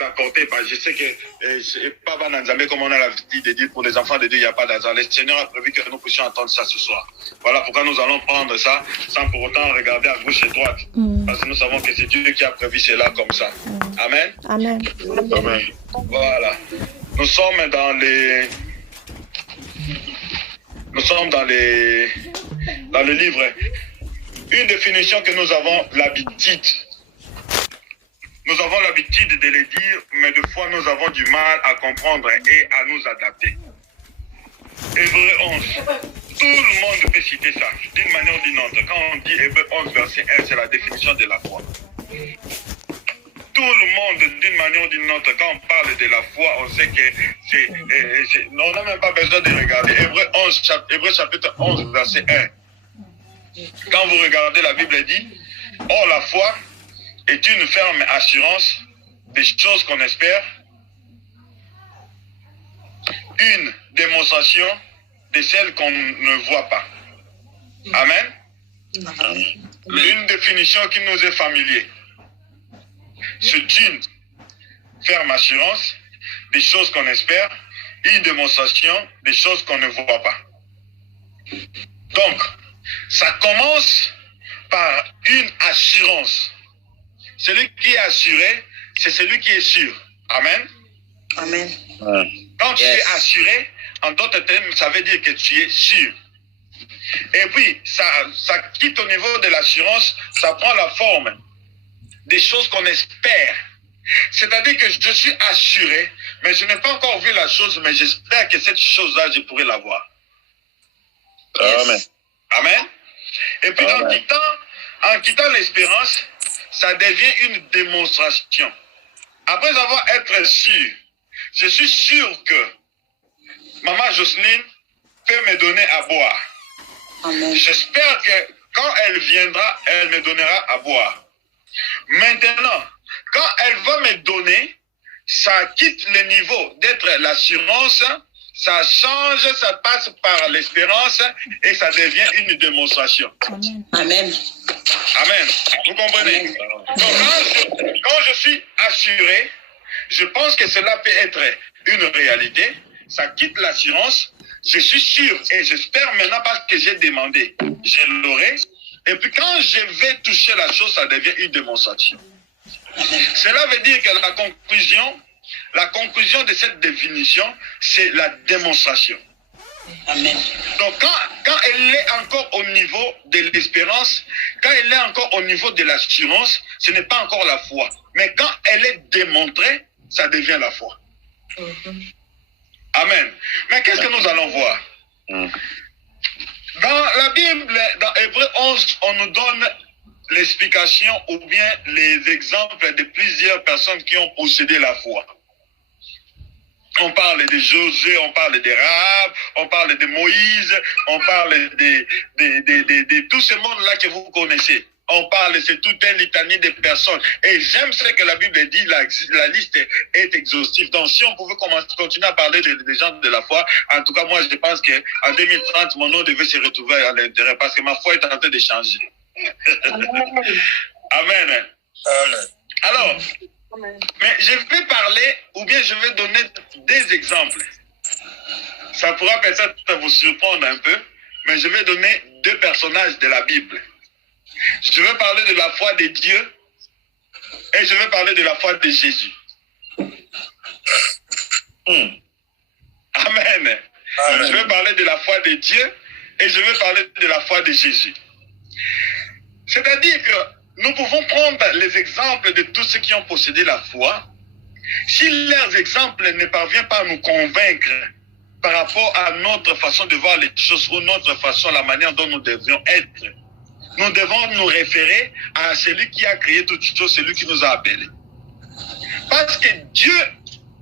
d'apporter. Je sais que pas Bananzamé, comme on a l'habitude de dire, pour les enfants de Dieu, il n'y a pas d'hasard. Le Seigneur a prévu que nous puissions entendre ça ce soir. Voilà pourquoi nous allons prendre ça sans pour autant regarder à gauche et droite. Parce que nous savons que c'est Dieu qui a prévu cela comme ça. Amen. Amen. Amen. Voilà. Nous sommes dans le livre. Une définition que nous avons l'habitude. Nous avons l'habitude de le dire, mais des fois nous avons du mal à comprendre et à nous adapter. Hébreu 11. Tout le monde peut citer ça, d'une manière ou d'une autre. Quand on dit Hébreu 11, verset 1, c'est la définition de la foi. Tout le monde, d'une manière ou d'une autre, quand on parle de la foi, on sait que c'est... On n'a même pas besoin de regarder. Hébreu chapitre 11, verset 1. Quand vous regardez, la Bible dit, « Or la foi est une ferme assurance des choses qu'on espère, une démonstration de celles qu'on ne voit pas. » Amen. Une définition qui nous est familière. C'est une ferme assurance des choses qu'on espère, une démonstration des choses qu'on ne voit pas. Donc, ça commence par une assurance. Celui qui est assuré, c'est celui qui est sûr. Amen. Amen. Quand tu es assuré, en d'autres termes, ça veut dire que tu es sûr. Et puis, ça quitte au niveau de l'assurance, ça prend la forme des choses qu'on espère. C'est-à-dire que je suis assuré, mais je n'ai pas encore vu la chose, mais j'espère que cette chose-là, je pourrai l'avoir. Amen. Amen. Et puis, en quittant l'espérance, ça devient une démonstration. Après avoir été sûr, je suis sûr que Maman Jocelyne peut me donner à boire. J'espère que quand elle viendra, elle me donnera à boire. Maintenant, quand elle va me donner, ça quitte le niveau d'être l'assurance, ça change, ça passe par l'espérance et ça devient une démonstration. Amen. Amen. Vous comprenez? Donc, quand je suis assuré, je pense que cela peut être une réalité. Ça quitte l'assurance. Je suis sûr et j'espère maintenant parce que j'ai demandé, je l'aurai. Et puis quand je vais toucher la chose, ça devient une démonstration. Cela veut dire que la conclusion de cette définition, c'est la démonstration. Amen. Donc quand elle est encore au niveau de l'espérance, quand elle est encore au niveau de l'assurance, ce n'est pas encore la foi. Mais quand elle est démontrée, ça devient la foi. Amen. Mais qu'est-ce que nous allons voir? Dans la Bible, dans Hébreu 11, on nous donne l'explication ou bien les exemples de plusieurs personnes qui ont possédé la foi. On parle de Josué, on parle de Rahab, on parle de Moïse, on parle de tout ce monde-là que vous connaissez. On parle, c'est toute une litanie de personnes. Et j'aime ce que la Bible dit, la liste est exhaustive. Donc si on pouvait continuer à parler des gens de la foi, en tout cas moi je pense qu'en 2030, mon nom devait se retrouver à l'intérieur parce que ma foi est en train de changer. Amen. Amen. Alors, mais je vais parler, ou bien je vais donner des exemples. Ça pourra peut-être vous surprendre un peu, mais je vais donner deux personnages de la Bible. Je vais parler de la foi de Dieu et je vais parler de la foi de Jésus. Amen. Amen. Je vais parler de la foi de Dieu et je vais parler de la foi de Jésus. C'est-à-dire que nous pouvons prendre les exemples de tous ceux qui ont possédé la foi. Si leurs exemples ne parviennent pas à nous convaincre par rapport à notre façon de voir les choses ou notre façon, la manière dont nous devrions être, nous devons nous référer à celui qui a créé toutes choses, celui qui nous a appelés. Parce que Dieu,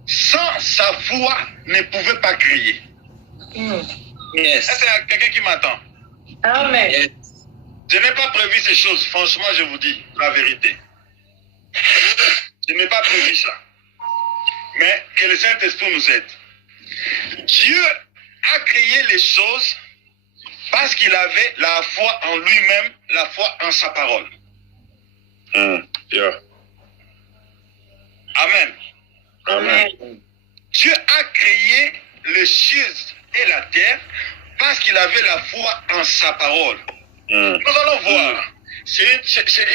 sans sa foi, ne pouvait pas créer. Yes. Est-ce qu'il y a quelqu'un qui m'entend? Amen. Yes. Je n'ai pas prévu ces choses, franchement, je vous dis la vérité. Je n'ai pas prévu ça. Mais que le Saint-Esprit nous aide. Dieu a créé les choses parce qu'il avait la foi en lui-même, la foi en sa parole. Yeah. Amen. Amen. Dieu a créé les cieux et la terre parce qu'il avait la foi en sa parole. Nous allons voir. C'est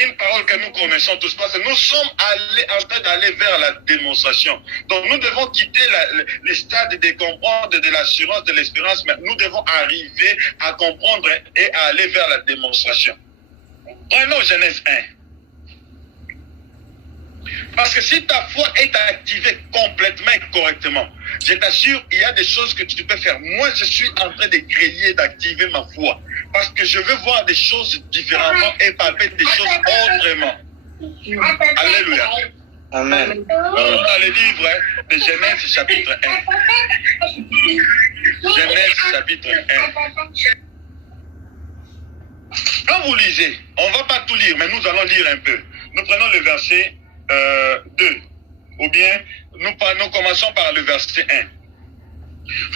une parole que nous connaissons tous parce que nous sommes en train d'aller vers la démonstration. Donc nous devons quitter les stades de comprendre, de l'assurance, de l'espérance, mais nous devons arriver à comprendre et à aller vers la démonstration. Prenons Genèse 1. Parce que si ta foi est activée complètement et correctement, je t'assure, il y a des choses que tu peux faire. Moi, je suis en train de créer, d'activer ma foi. Parce que je veux voir des choses différemment et palper des choses autrement. Alléluia. Amen. Dans le livre de Genèse chapitre 1. Genèse chapitre 1. Quand vous lisez, on ne va pas tout lire, mais nous allons lire un peu. Nous prenons le verset 2. Ou bien, nous commençons par le verset 1.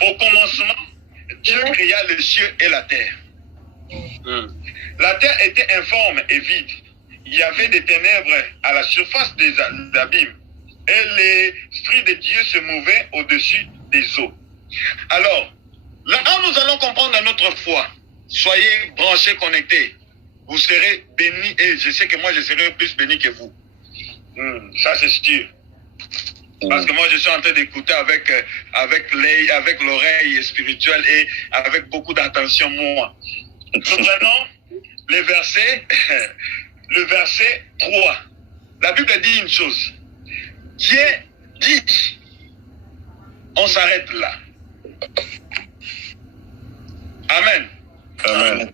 Au commencement, Dieu créa les cieux et la terre. La terre était informe et vide. Il y avait des ténèbres à la surface des abîmes. Et l'Esprit de Dieu se mouvait au-dessus des eaux. Alors, là nous allons comprendre notre foi. Soyez branchés, connectés. Vous serez bénis et je sais que moi je serai plus béni que vous. Ça c'est sûr. Parce que moi je suis en train d'écouter avec l'oreille spirituelle et avec beaucoup d'attention moi. Nous prenons le verset 3. La Bible dit une chose. Dieu dit. On s'arrête là. Amen. Amen.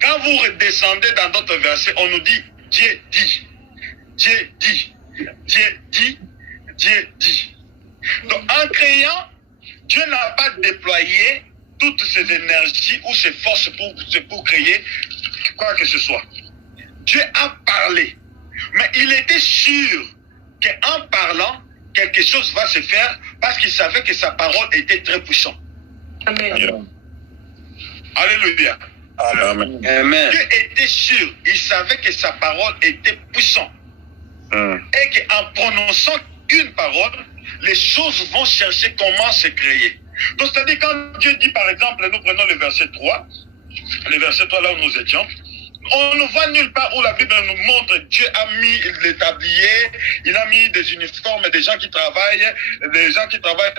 Quand vous redescendez dans d'autres versets, on nous dit Dieu dit. Dieu dit. Dieu dit. Dieu dit. Donc en créant, Dieu n'a pas déployé toutes ses énergies ou ses forces pour créer quoi que ce soit. Dieu a parlé. Mais il était sûr qu'en parlant, quelque chose va se faire parce qu'il savait que sa parole était très puissante. Amen. Alléluia. Amen. Amen. Dieu était sûr, il savait que sa parole était puissante. Et qu'en prononçant une parole, les choses vont chercher comment se créer. Donc, c'est-à-dire, quand Dieu dit, par exemple, nous prenons le verset 3, le verset 3 là où nous étions, on ne voit nulle part où la Bible nous montre Dieu a mis les tabliers, il a mis des uniformes, des gens qui travaillent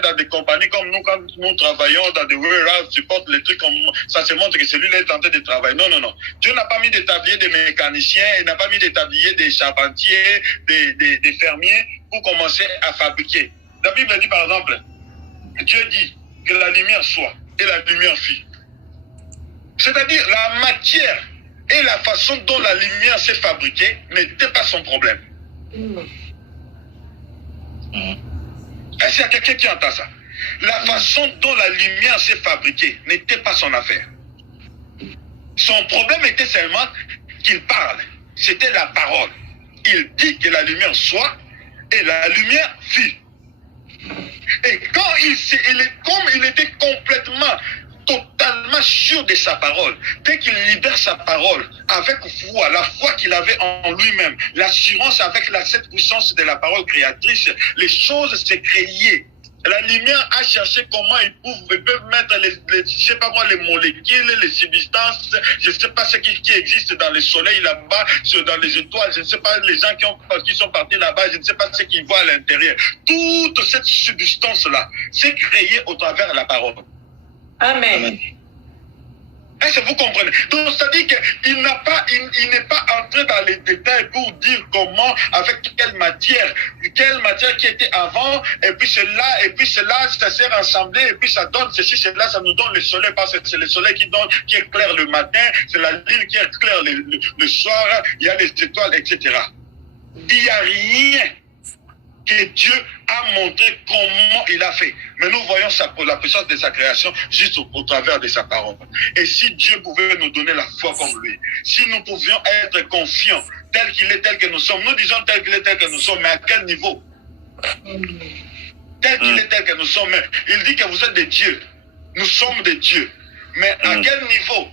dans des compagnies comme nous, quand nous travaillons dans des warehouses, tu portes les trucs comme ça, se montre que celui-là est en train de travailler. Non, non, non. Dieu n'a pas mis des tabliers des mécaniciens, il n'a pas mis des tabliers des charpentiers, des fermiers pour commencer à fabriquer. La Bible dit par exemple, Dieu dit que la lumière soit et la lumière fut. C'est-à-dire la matière et la façon dont la lumière s'est fabriquée n'était pas son problème. Est-ce qu'il y a quelqu'un qui entend ça? La façon dont la lumière s'est fabriquée n'était pas son affaire. Son problème était seulement qu'il parle. C'était la parole. Il dit que la lumière soit et la lumière fut. Et quand comme il était complètement totalement sûr de sa parole, dès qu'il libère sa parole avec foi, la foi qu'il avait en lui-même, l'assurance avec cette puissance de la parole créatrice, les choses s'est créées. La lumière a cherché comment ils peuvent mettre je sais pas moi, les molécules, les substances, je ne sais pas ce qui existe dans le soleil là-bas, dans les étoiles, je ne sais pas les gens qui sont partis là-bas, je ne sais pas ce qu'ils voient à l'intérieur. Toute cette substance-là s'est créée au travers de la parole. Amen. Est-ce que vous comprenez? Donc, c'est-à-dire qu'il n'est pas entré dans les détails pour dire comment, avec quelle matière qui était avant, et puis cela, ça s'est rassemblé, et puis ça donne ceci, cela, ça nous donne le soleil, parce que c'est le soleil qui éclaire le matin, c'est la lune qui éclaire le soir, il y a les étoiles, etc. Il n'y a rien que Dieu a montré comment il a fait. Mais nous voyons la puissance de sa création juste au travers de sa parole. Et si Dieu pouvait nous donner la foi comme lui, si nous pouvions être confiants tel qu'il est, tel que nous sommes, nous disons tel qu'il est, tel que nous sommes, mais à quel niveau? Tel qu'il est, tel que nous sommes. Il dit que vous êtes des dieux. Nous sommes des dieux. Mais à quel niveau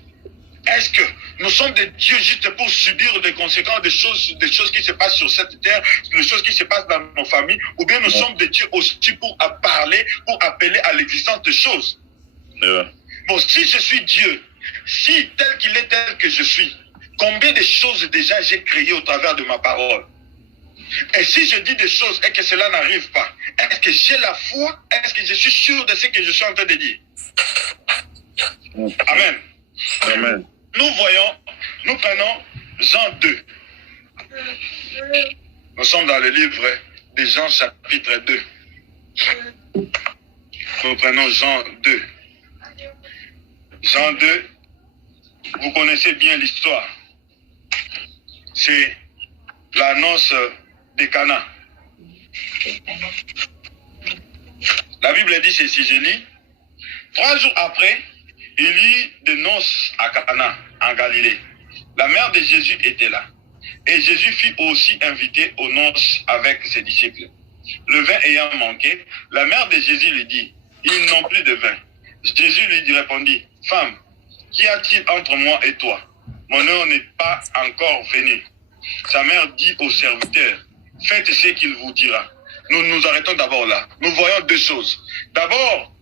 est-ce que nous sommes des dieux juste pour subir les conséquences des choses qui se passent sur cette terre, des choses qui se passent dans nos familles, ou bien nous sommes des dieux aussi pour parler, pour appeler à l'existence de choses. Bon, si je suis Dieu, si tel qu'il est, tel que je suis, combien de choses déjà j'ai créées au travers de ma parole? Et si je dis des choses et que cela n'arrive pas, est-ce que j'ai la foi? Est-ce que je suis sûr de ce que je suis en train de dire? Amen. Amen. Nous prenons Jean 2. Nous sommes dans le livre de Jean chapitre 2. Nous prenons Jean 2. Jean 2, vous connaissez bien l'histoire. C'est la noce de Cana. La Bible dit ceci, je lis. 3 jours après, il y eut des noces à Cana, en Galilée. La mère de Jésus était là. Et Jésus fut aussi invité aux noces avec ses disciples. Le vin ayant manqué, la mère de Jésus lui dit, ils n'ont plus de vin. Jésus lui répondit, femme, qu'y a-t-il entre moi et toi? Mon heure n'est pas encore venue. Sa mère dit au serviteur, faites ce qu'il vous dira. Nous nous arrêtons d'abord là. Nous voyons 2 choses. D'abord,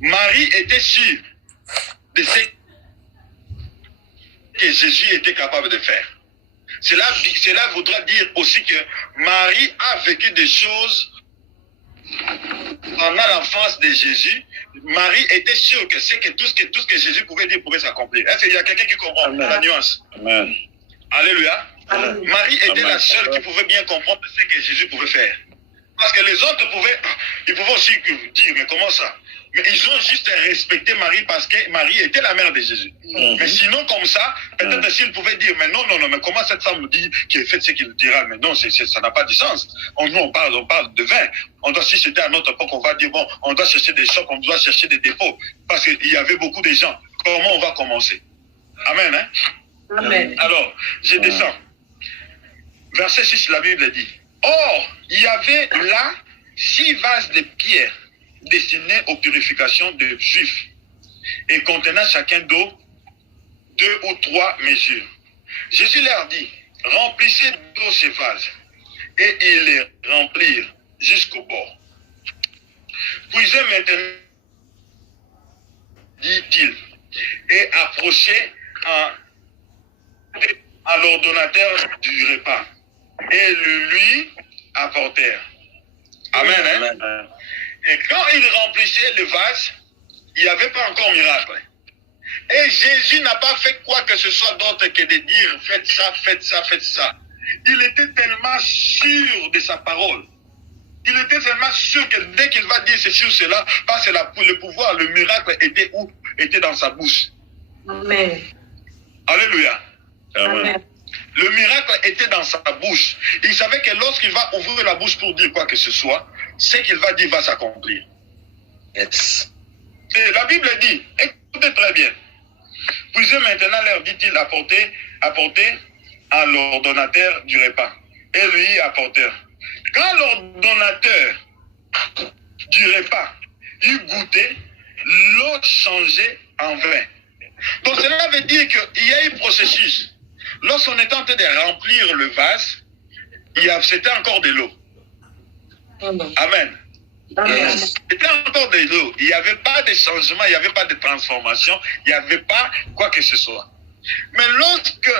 Marie était sûre de ce que Jésus était capable de faire. Cela voudrait dire aussi que Marie a vécu des choses pendant l'enfance de Jésus. Marie était sûre que tout ce que Jésus pouvait dire pouvait s'accomplir. Est-ce qu'il y a quelqu'un qui comprend la nuance? Amen. Alléluia. Amen. Marie était Amen. la seule qui pouvait bien comprendre ce que Jésus pouvait faire. Parce que les autres pouvaient aussi dire, mais comment ça? Mais ils ont juste respecté Marie parce que Marie était la mère de Jésus. Mais sinon, comme ça, peut-être s'ils pouvaient dire, mais non, mais comment cette femme nous dit qu'elle fait ce qu'il dira? Mais non, ça n'a pas de sens. Nous, on parle de vin. Si c'était à notre époque, on va dire, bon, on doit chercher des shops, on doit chercher des dépôts. Parce qu'il y avait beaucoup de gens. Comment on va commencer? Amen, hein? Amen. Alors, je descends. Verset 6, la Bible dit, or, il y avait là 6 vases de pierre destinés aux purifications des Juifs et contenant chacun d'eau 2 ou 3 mesures. Jésus leur dit, remplissez d'eau ces vases, et ils les remplirent jusqu'au bord. Puisez maintenant, dit-il, et approchez à l'ordonnateur du repas, et le lui apportèrent. Amen, hein? Amen. Et quand il remplissait le vase, il n'y avait pas encore miracle. Et Jésus n'a pas fait quoi que ce soit d'autre que de dire faites ça, faites ça, faites ça. Il était tellement sûr de sa parole. Il était tellement sûr que dès qu'il va dire ceci ou cela, parce que le pouvoir, le miracle était où? Était dans sa bouche. Amen. Alléluia. Amen. Le miracle était dans sa bouche. Il savait que lorsqu'il va ouvrir la bouche pour dire quoi que ce soit, ce qu'il va dire va s'accomplir. Yes. Et la Bible dit, écoutez très bien. Puisez maintenant, leur dit-il, apportez à l'ordonnateur du repas. Et lui apportèrent. Quand l'ordonnateur du repas eut goûté, l'eau changeait en vin. Donc cela veut dire qu'il y a eu processus. Lorsqu'on était en train de remplir le vase, c'était encore de l'eau. Amen. Amen. Amen. C'était encore de l'eau. Il n'y avait pas de changement, il n'y avait pas de transformation, il n'y avait pas quoi que ce soit. Mais lorsque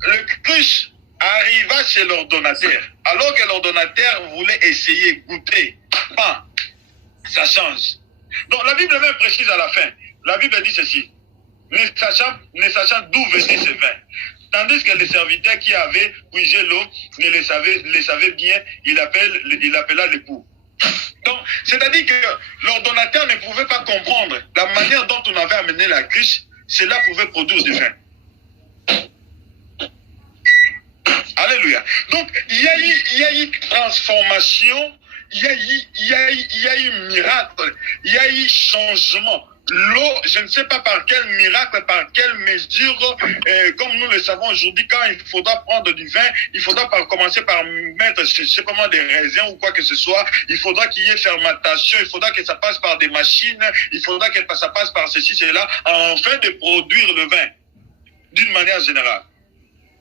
le Christ arriva chez l'ordonnateur, alors que l'ordonnateur voulait essayer, goûter, ça change. Donc la Bible même précise à la fin. La Bible dit ceci, ne sachant d'où venait ce vin. Tandis que le serviteur qui avait puisé l'eau ne le savait bien, il appela l'époux. Donc, c'est-à-dire que l'ordonnateur ne pouvait pas comprendre la manière dont on avait amené la cruche, cela pouvait produire du vin. Alléluia. Donc, il y a eu transformation, il y a eu miracle, il y a eu changement. L'eau, je ne sais pas par quel miracle, par quelle mesure, comme nous le savons aujourd'hui, quand il faudra prendre du vin, il faudra commencer par mettre, je ne sais pas moi, des raisins ou quoi que ce soit. Il faudra qu'il y ait fermentation, il faudra que ça passe par des machines, il faudra que ça passe par ceci, cela, afin de produire le vin. d'une manière générale.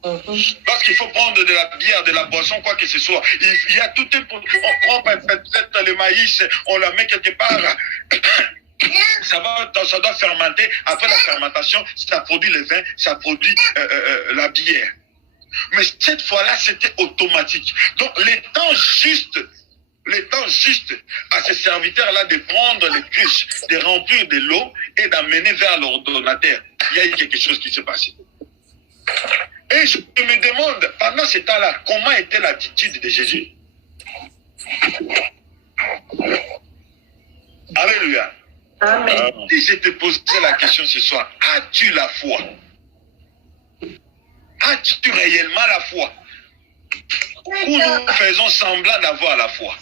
Lorsqu'il faut prendre de la bière, de la boisson, quoi que ce soit, il y a tout un... On prend peut-être le maïs, on la met quelque part, ça doit fermenter. Après la fermentation, ça produit le vin, ça produit la bière. Mais cette fois-là, c'était automatique. Donc, le temps juste à ces serviteurs-là de prendre les cruches, de remplir de l'eau et d'amener vers l'ordonnateur. Il y a eu quelque chose qui s'est passé. Et je me demande, pendant ce temps-là, comment était l'attitude de Jésus? Alléluia. Amen. Si je te posais la question ce soir, as-tu la foi? As-tu réellement la foi? Ou nous faisons semblant d'avoir la foi?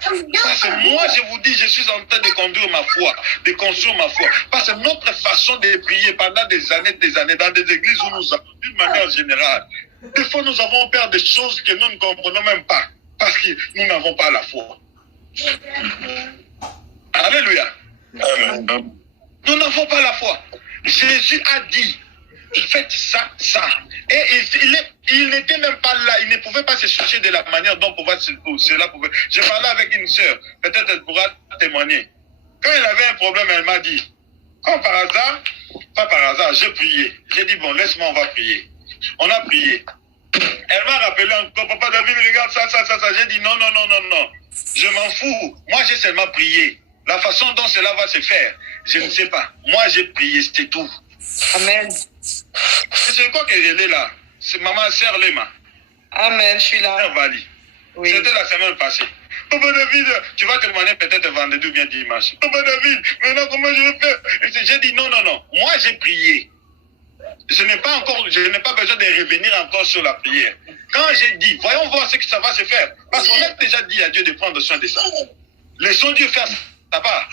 Parce que moi, je vous dis, je suis en train de conduire ma foi, de construire ma foi. Parce que notre façon de prier pendant des années, dans des églises où nous sommes, d'une manière générale, des fois nous avons peur des choses que nous ne comprenons même pas. Parce que nous n'avons pas la foi. Alléluia. Amen. Nous n'avons pas la foi. Jésus a dit, faites ça, ça. Et il n'était même pas là. Il ne pouvait pas se soucier de la manière dont cela pouvait. Je parlais avec une sœur. Peut-être elle pourra témoigner. Quand elle avait un problème, elle m'a dit, comme par hasard, pas par hasard, j'ai prié. J'ai dit, bon, laisse-moi, on va prier. On a prié. Elle m'a rappelé encore, papa David, regarde ça. J'ai dit, non. Je m'en fous. Moi, j'ai seulement prié. La façon dont cela va se faire, je ne sais pas. Moi, j'ai prié, c'était tout. Amen. C'est quoi qu'elle est là? C'est maman, sœur Lema. Amen, je suis là. Sœur Bali. Oui. C'était la semaine passée. Papa David, tu vas témoigner peut-être vendredi ou bien dimanche. Papa David, maintenant comment je vais faire? J'ai dit non. Moi, j'ai prié. Je n'ai pas besoin de revenir encore sur la prière. Quand j'ai dit, voyons voir ce que ça va se faire. Parce qu'on a déjà dit à Dieu de prendre soin de ça. Laissons Dieu faire ça part.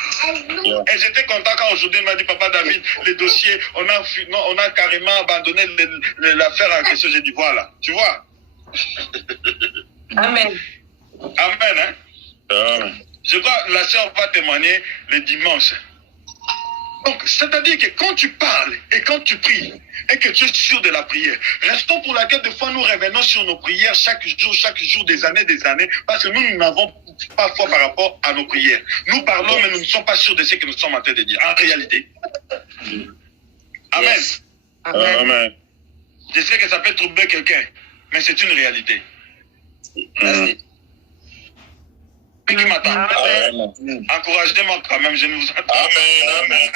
Et j'étais content quand aujourd'hui il m'a dit, papa David, les dossiers, on a carrément abandonné l'affaire en question. J'ai dit, voilà, tu vois. Amen. Amen, hein. Amen. Je crois que la sœur va témoigner le dimanche. Donc, c'est-à-dire que quand tu parles et quand tu pries et que tu es sûr de la prière, restons pour laquelle des fois nous revenons sur nos prières chaque jour, des années, parce que nous n'avons pas foi par rapport à nos prières. Nous parlons, mais nous ne sommes pas sûrs de ce que nous sommes en train de dire, en réalité. Amen. Yes. Amen. Amen. Je sais que ça peut troubler quelqu'un, mais c'est une réalité. Amen. Qui m'attend? Amen. Encouragez-moi quand même, je ne vous attends. Amen.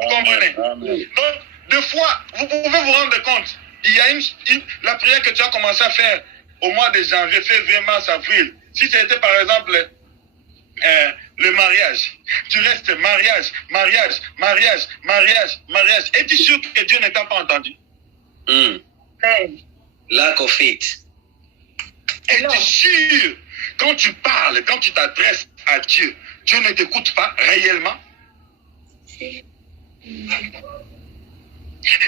Vous comprenez? Donc, des fois, vous pouvez vous rendre compte, il y a la prière que tu as commencé à faire au mois de janvier, février, mars, avril. Si c'était par exemple le mariage, tu restes mariage. Es-tu sûr que Dieu ne t'a pas entendu? Lack of faith. Es-tu sûr, quand tu parles, quand tu t'adresses à Dieu, Dieu ne t'écoute pas réellement?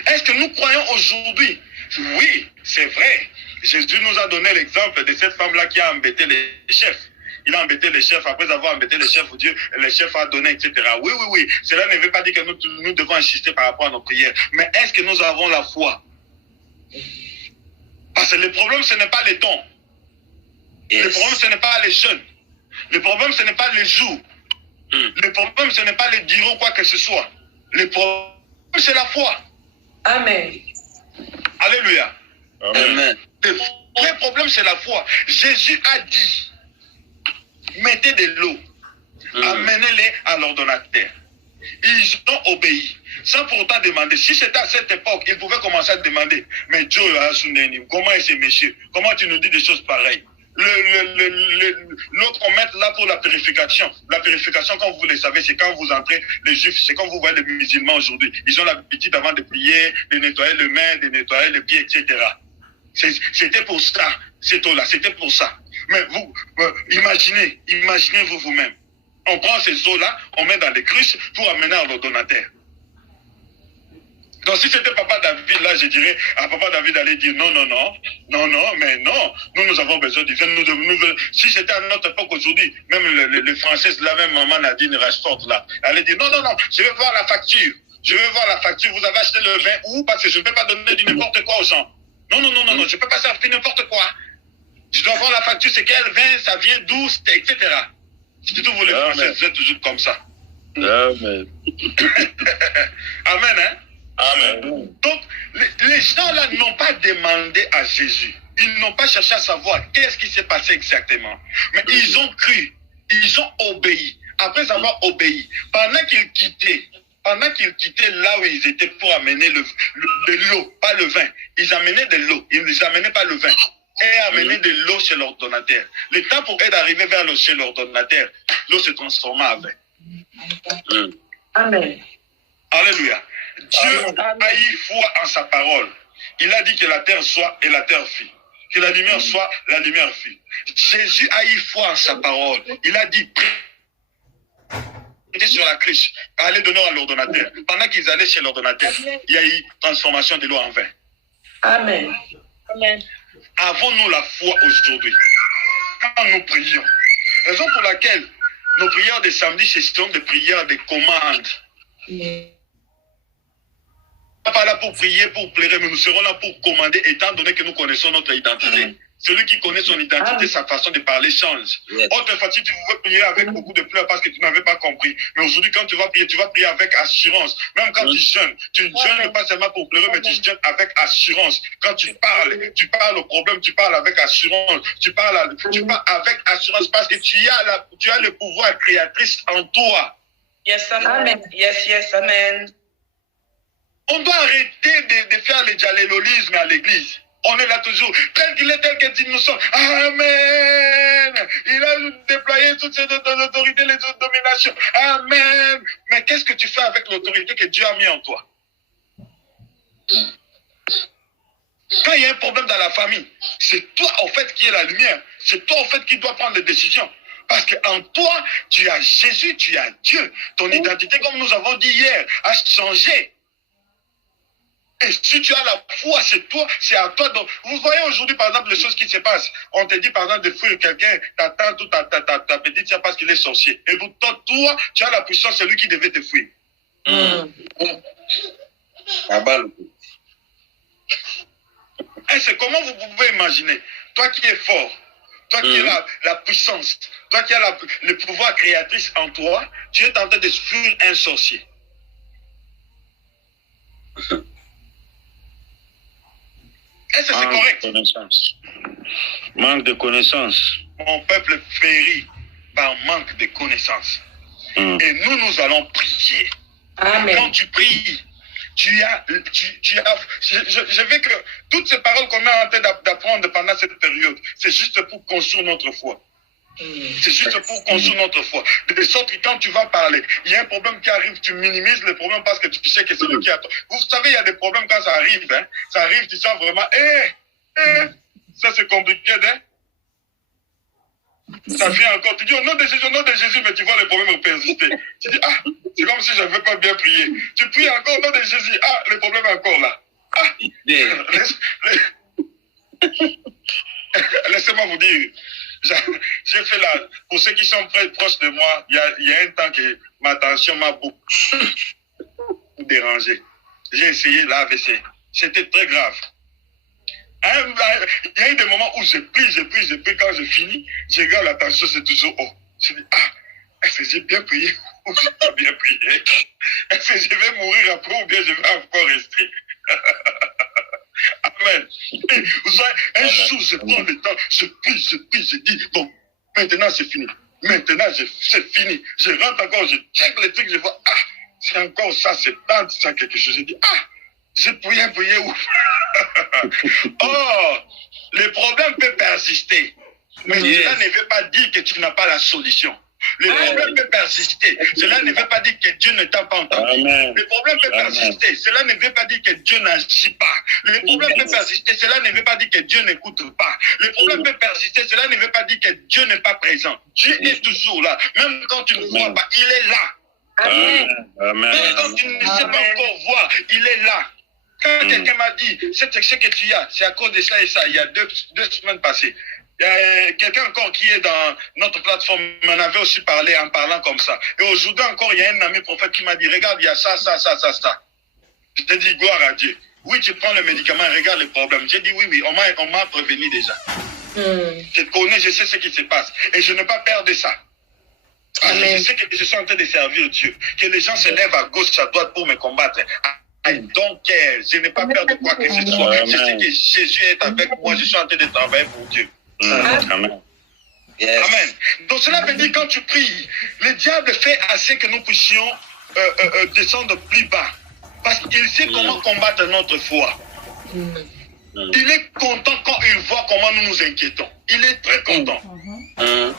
Est-ce que nous croyons aujourd'hui? Oui, c'est vrai. Jésus nous a donné l'exemple de cette femme-là qui a embêté les chefs. Il a embêté les chefs, après avoir embêté les chefs, Dieu, les chefs a donné, etc. Oui. Cela ne veut pas dire que nous devons insister par rapport à nos prières. Mais est-ce que nous avons la foi? Parce que le problème, ce n'est pas les dons. Yes. Le problème, ce n'est pas les jeunes. Le problème, ce n'est pas les jours. Le problème, ce n'est pas les dirons quoi que ce soit. Le problème, c'est la foi. Amen. Alléluia. Amen. Le vrai problème, c'est la foi. Jésus a dit, mettez de l'eau, amenez-les à l'ordonnateur. Ils ont obéi, sans pour autant demander. Si c'était à cette époque, ils pouvaient commencer à demander, mais Dieu, comment est ce monsieur? Comment tu nous dis des choses pareilles? L'autre qu'on met là pour la purification. La purification, comme vous le savez, c'est quand vous entrez, les juifs, c'est quand vous voyez les musulmans aujourd'hui. Ils ont l'habitude avant de prier, de nettoyer les mains, de nettoyer les pieds, etc. C'était pour ça, cette eau-là, c'était pour ça. Mais vous, imaginez-vous vous-même. On prend ces eaux-là, on met dans les cruches pour amener à l'ordonnateur. Donc si c'était Papa David, là je dirais, Papa David allait dire non, mais non, nous avons besoin du vin. Si c'était à notre époque aujourd'hui, même les Françaises, la même maman Nadine Rashford là, elle allait dire non, je vais voir la facture. Je veux voir la facture, vous avez acheté le vin où? Parce que je ne peux pas donner du n'importe quoi aux gens. Non, je ne peux pas faire n'importe quoi. Je dois voir la facture, c'est quel vin, ça vient d'où, etc. Si tous vous les Français, vous êtes toujours comme ça. Amen. Amen, hein? Amen. Donc, les gens là n'ont pas demandé à Jésus. Ils n'ont pas cherché à savoir qu'est-ce qui s'est passé exactement. Mais ils ont cru, ils ont obéi. Après avoir obéi, pendant qu'ils quittaient là où ils étaient pour amener de l'eau, pas le vin. Ils amenaient de l'eau, ils n'amenaient pas le vin. Et amenaient de l'eau chez l'ordonnateur. Le temps pour eux d'arriver chez l'ordonnateur, l'eau se transforma en vin. Amen. Alléluia. Dieu a eu foi en sa parole. Il a dit que la terre soit et la terre fit. Que la lumière soit, la lumière fit. Jésus a eu foi en sa parole. Il a dit, était sur la cruche, allez donner à l'ordonnateur. Pendant qu'ils allaient chez l'ordonnateur, il y a eu transformation de l'eau en vin. Amen. Amen. Avons-nous la foi aujourd'hui quand nous prions? Raison pour laquelle nos prières de samedi, ce sont des prières de commande. Pas là pour prier, pour pleurer, mais nous serons là pour commander, étant donné que nous connaissons notre identité. Celui qui connaît son identité, sa façon de parler change. Autrefois, si tu pouvais prier avec beaucoup de pleurs parce que tu n'avais pas compris. Mais aujourd'hui, quand tu vas prier avec assurance. Même quand tu jeûnes pas seulement pour pleurer, mais tu jeûnes avec assurance. Quand tu parles au problème, tu parles avec assurance. Tu parles avec assurance parce que tu as le pouvoir créatrice en toi. Yes, amen. Yes, amen. On doit arrêter de faire le diallélolisme à l'église. On est là toujours, tel qu'il est, tel que dit nous sommes. Amen. Il a déployé toutes ces autorités, les autres dominations. Amen. Mais qu'est-ce que tu fais avec l'autorité que Dieu a mis en toi? Quand il y a un problème dans la famille, c'est toi en fait qui est la lumière. C'est toi en fait qui dois prendre les décisions. Parce qu'en toi, tu as Jésus, tu as Dieu. Ton identité, comme nous avons dit hier, a changé. Et si tu as la foi, c'est toi, c'est à toi. Donc, vous voyez aujourd'hui, par exemple, les choses qui se passent. On te dit, par exemple, de fuir quelqu'un, ta tante ou ta petite sœur parce qu'il est sorcier. Et pourtant, toi, tu as la puissance, c'est lui qui devait te fuir. Et c'est comment vous pouvez imaginer, toi qui es fort, toi qui as la puissance, toi qui as le pouvoir créatrice en toi, tu es en train de fuir un sorcier. Est-ce que c'est correct? Manque de connaissances. Mon peuple périt par manque de connaissances. Et nous allons prier. Amen. Quand tu pries, je veux que toutes ces paroles qu'on est en train d'apprendre pendant cette période, c'est juste pour construire notre foi. C'est juste pour construire notre foi. De sorte que quand tu vas parler, il y a un problème qui arrive, tu minimises le problème parce que tu sais que c'est lui qui a toi. Vous savez, il y a des problèmes quand ça arrive. Hein? Ça arrive, tu sens vraiment, ça c'est compliqué. Hein? Ça vient encore. Tu dis au nom de Jésus, mais tu vois les problèmes persister. Tu dis, c'est comme si je n'avais pas bien prié. Tu pries encore au nom de Jésus. Le problème est encore là. Laissez-moi vous dire. J'ai fait là, pour ceux qui sont très proches de moi, il y a un temps que ma tension m'a beaucoup dérangé. J'ai essayé l'AVC. C'était très grave. Il y a eu des moments où je prie. Quand je finis, je regarde la tension, c'est toujours haut. Je dis, est-ce que j'ai bien prié ou j'ai pas bien prié? Est-ce que je vais mourir après ou bien je vais encore rester? Amen. Et vous savez, un jour, je prends le temps, je prie, je dis, bon, maintenant c'est fini. Maintenant, c'est fini. Je rentre encore, je check les trucs, je vois, c'est encore ça, c'est tant, ça, quelque chose. Je dis, j'ai prié où? Oh, le problème peut persister. Mais cela ne veut pas dire que tu n'as pas la solution. Le problème peut persister. Cela ne veut pas dire que Dieu ne t'a pas entendu. Le problème peut persister. Cela ne veut pas dire que Dieu n'agit pas. Le problème peut persister. Cela ne veut pas dire que Dieu n'écoute pas. Le problème peut persister. Cela ne veut pas dire que Dieu n'est pas présent. Dieu est toujours là. Même quand tu ne vois pas, il est là. Amen. Même quand tu ne sais pas encore voir, il est là. Quand quelqu'un m'a dit, ce que tu as, c'est à cause de ça et ça, il y a deux semaines passées. Il y a quelqu'un encore qui est dans notre plateforme m'en avait aussi parlé en parlant comme ça. Et aujourd'hui encore, il y a un ami prophète qui m'a dit, regarde, il y a ça. Je te dis, gloire à Dieu. Oui, tu prends le médicament, regarde le problème. J'ai dit, oui, on m'a prévenu déjà. Je connais, je sais ce qui se passe. Et je ne vais pas perdre ça. Parce que je sais que je suis en train de servir Dieu. Que les gens se lèvent à gauche, à droite pour me combattre. Donc, je n'ai pas peur de quoi que ce soit. Je sais que Jésus est avec moi. Je suis en train de travailler pour Dieu. Amen. Yes. Amen. Donc cela veut dire quand tu pries, le diable fait assez que nous puissions descendre plus bas. Parce qu'il sait comment combattre notre foi. Il est content quand il voit comment nous nous inquiétons. Il est très content.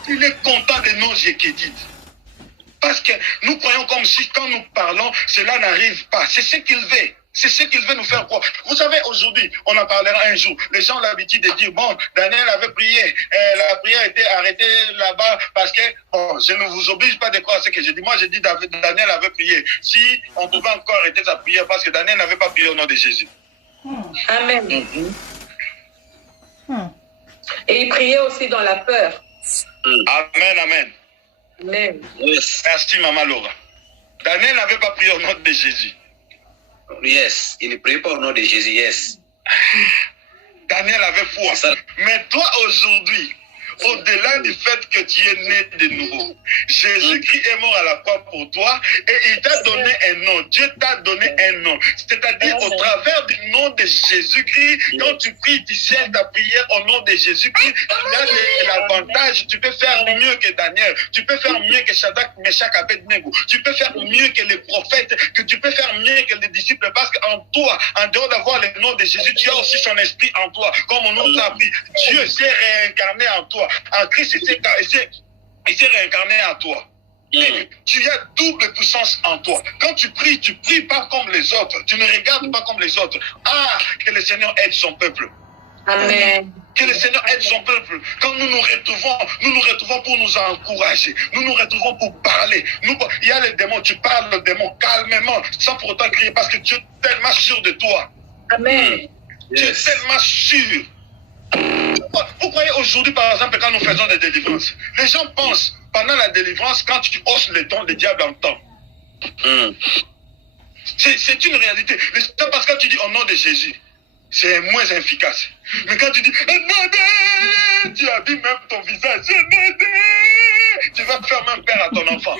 Il est content de nos inquiétudes. Parce que nous croyons comme si quand nous parlons, cela n'arrive pas. C'est ce qu'il veut. C'est ce qu'il veut nous faire croire. Vous savez, aujourd'hui, on en parlera un jour. Les gens ont l'habitude de dire, bon, Daniel avait prié. La prière a été arrêtée là-bas parce que, bon, je ne vous oblige pas de croire ce que je dis. Moi, je dis Daniel avait prié. Si on pouvait encore arrêter sa prière parce que Daniel n'avait pas prié au nom de Jésus. Amen. Et il priait aussi dans la peur. Amen, amen. Amen. Yes. Merci, Maman Laura. Daniel n'avait pas prié au nom de Jésus. Yes. Il ne prie pas au nom de Jésus. Yes. Daniel avait foi. Mais toi, aujourd'hui, au-delà du fait que tu es né de nouveau, Jésus-Christ est mort à la croix pour toi et il t'a donné un nom. Dieu t'a donné un nom. C'est-à-dire au travers du nom de Jésus-Christ, quand tu pries, tu scelles ta prière au nom de Jésus-Christ, tu as l'avantage, tu peux faire mieux que Daniel, tu peux faire mieux que Shadrach, Meshach, Abednego, tu peux faire mieux que les prophètes, que tu peux faire mieux que les disciples, parce qu'en toi, en dehors d'avoir le nom de Jésus, tu as aussi son esprit en toi. Comme on nous a appris, Dieu s'est réincarné en toi. En Christ, il s'est réincarné en toi. Tu as double puissance en toi. Quand tu pries pas comme les autres. Tu ne regardes pas comme les autres. Ah, que le Seigneur aide son peuple. Amen. Que le Seigneur aide son peuple. Quand nous nous retrouvons pour nous encourager. Nous nous retrouvons pour parler. Il y a les démons, tu parles aux démons calmement, sans pour autant crier, parce que tu es tellement sûr de toi. Amen. Tu es tellement sûr. Vous croyez aujourd'hui, par exemple, quand nous faisons des délivrances, les gens pensent, pendant la délivrance, quand tu hausses le ton, le diable entend. C'est une réalité. Les gens, parce que quand tu dis au nom de Jésus, c'est moins efficace. Mais quand tu dis, tu abîmes même ton visage, tu vas faire même peur à ton enfant.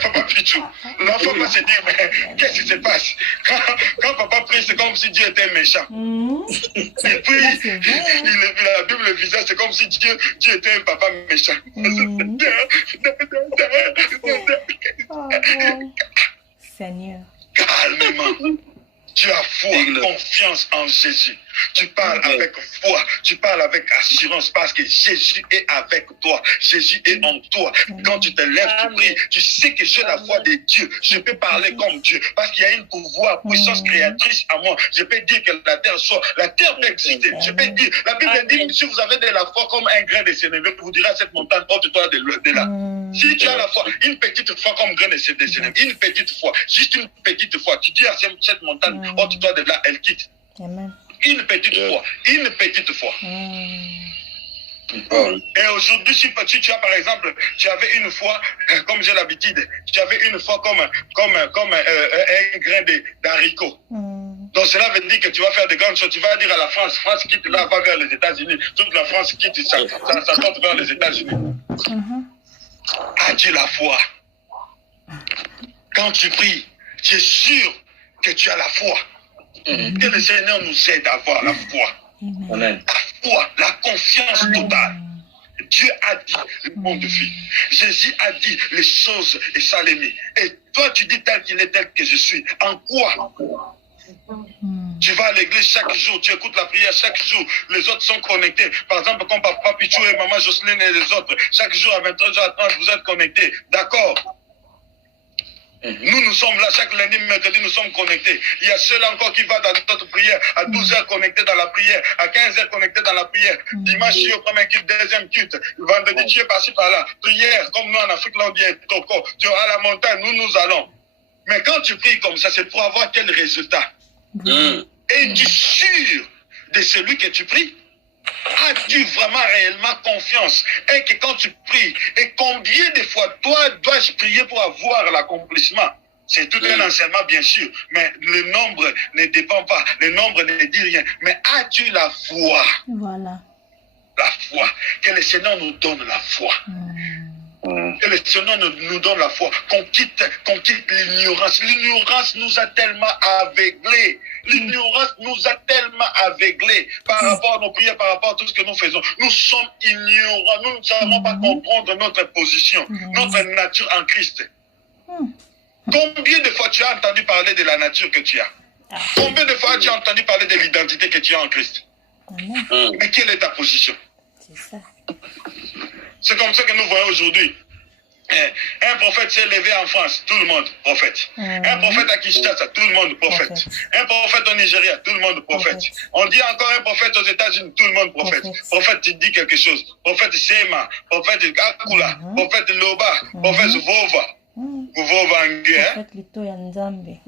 Papa Pichou, l'enfant va se dire, mais qu'est-ce qui se passe? Quand papa prie, c'est comme si Dieu était méchant. Et puis, il abîme le visage, c'est comme si Dieu était un papa méchant. Seigneur. Calmement. Tu as foi, confiance en Jésus. Tu parles avec foi, tu parles avec assurance parce que Jésus est avec toi. Jésus est en toi. Quand tu te lèves, tu pries, tu sais que j'ai la foi de Dieu. Je peux parler comme Dieu parce qu'il y a une pouvoir, puissance créatrice à moi. Je peux dire que la terre soit, la terre peut exister. Je peux dire, la Bible dit, si vous avez de la foi comme un grain de sénévé, vous direz à cette montagne, ôte-toi de là. Si tu as la foi, une petite foi comme grain de sénévé, une petite foi, juste une petite foi, tu dis à cette montagne, ôte-toi de là, elle quitte. Amen. Une petite fois, une petite fois. Et aujourd'hui, si tu as par exemple, tu avais une fois, comme j'ai l'habitude, tu avais une fois comme un grain d'haricot. Donc cela veut dire que tu vas faire de grandes choses. Tu vas dire à la France, France quitte là, va vers les États-Unis. Toute la France quitte ça porte vers les États-Unis. As-tu la foi? Quand tu pries, tu es sûr que tu as la foi. Que le Seigneur nous aide à avoir la foi. Amen. La foi, la confiance totale. Dieu a dit le monde de vie. Jésus a dit les choses et ça les mit. Et toi, tu dis tel qu'il est, tel que je suis. En quoi? Tu vas à l'église chaque jour, tu écoutes la prière chaque jour, les autres sont connectés. Par exemple, comme papa Pichou et maman Jocelyne et les autres, chaque jour à 23h30, vous êtes connectés. D'accord? Nous sommes là chaque lundi, mercredi, nous sommes connectés. Il y a ceux-là encore qui vont dans notre prière, à 12h connectés dans la prière, à 15h connectés dans la prière. Dimanche, tu es au premier culte, deuxième culte. Vendredi, tu es passé par là. Prière, comme nous en Afrique, là on dit Toko. Tu es à la montagne, nous allons. Mais quand tu pries comme ça, c'est pour avoir quel résultat? Es-tu sûr de celui que tu pries? As-tu vraiment réellement confiance? Et que quand tu pries, et combien de fois toi dois-je prier pour avoir l'accomplissement? C'est tout un enseignement, bien sûr, mais le nombre ne dépend pas, le nombre ne dit rien. Mais as-tu la foi? Voilà. La foi. Que le Seigneur nous donne la foi. Que le Seigneur nous donne la foi. Qu'on quitte l'ignorance. L'ignorance nous a tellement aveuglés. L'ignorance nous a tellement aveuglés par rapport à nos prières, par rapport à tout ce que nous faisons. Nous sommes ignorants. Nous ne savons pas comprendre notre position, notre nature en Christ. Combien de fois tu as entendu parler de la nature que tu as? Combien de fois tu as entendu parler de l'identité que tu as en Christ? Mais quelle est ta position? C'est ça. C'est comme ça que nous voyons aujourd'hui. Un prophète s'est levé en France, tout le monde prophète. Un prophète à Kinshasa, tout le monde prophète. Un prophète au Nigeria, tout le monde prophète. On dit encore un prophète aux États-Unis, tout le monde prophète. Prophète, tu dis quelque chose. Prophète Sema, prophète Akula, prophète Loba, prophète Vova. Vova Ngué. Prophète Lito Yanzambe.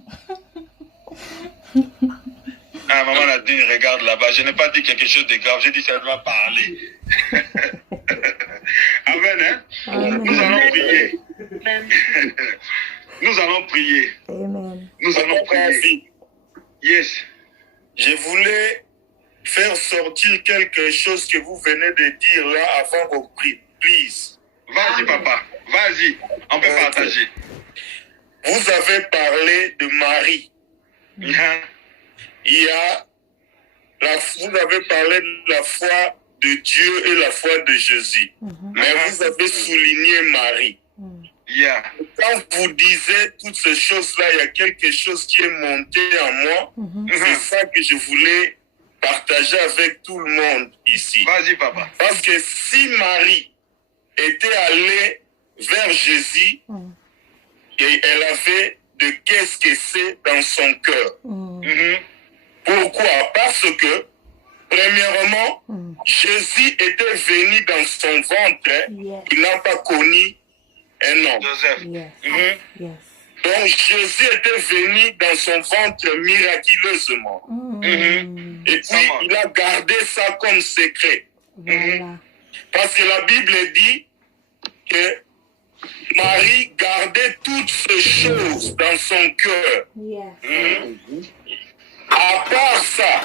Ah, maman Nadine, regarde là-bas. Je n'ai pas dit quelque chose de grave, j'ai dit seulement parler. Amen, hein? Amen. Nous allons prier. Nous allons prier. Amen. Nous allons prier. Yes. Je voulais faire sortir quelque chose que vous venez de dire là avant qu'on prie. Please. Vas-y, papa. Vas-y. On peut partager. Vous avez parlé de Marie. Hein? Il y a vous avez parlé de la foi de Dieu et la foi de Jésus. Mais vous avez souligné Marie. Yeah. Quand vous disiez toutes ces choses-là, il y a quelque chose qui est monté en moi. C'est ça que je voulais partager avec tout le monde ici. Vas-y, papa. Parce que si Marie était allée vers Jésus, et elle avait de qu'est-ce que c'est dans son cœur. Pourquoi? Parce que, premièrement, Jésus était venu dans son ventre, il n'a pas connu un homme. Joseph. Donc Jésus était venu dans son ventre miraculeusement. Et puis, il a gardé ça comme secret. Parce que la Bible dit que Marie gardait toutes ces choses dans son cœur. À part ça,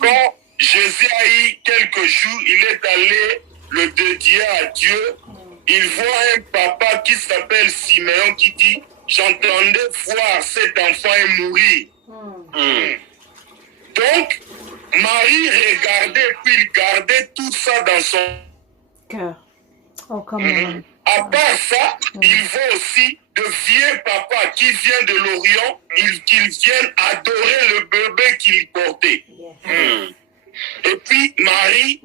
quand Jésus a eu quelques jours, il est allé le dédier à Dieu. Il voit un papa qui s'appelle Siméon qui dit « J'entendais voir cet enfant mourir. Donc, Marie regardait, puis il gardait tout ça dans son Cœur. Oh, come on. À part ça, il voit aussi de vieux papas qui viennent de l'Orient, qu'ils viennent adorer le bébé qu'il portait. Et puis, Marie,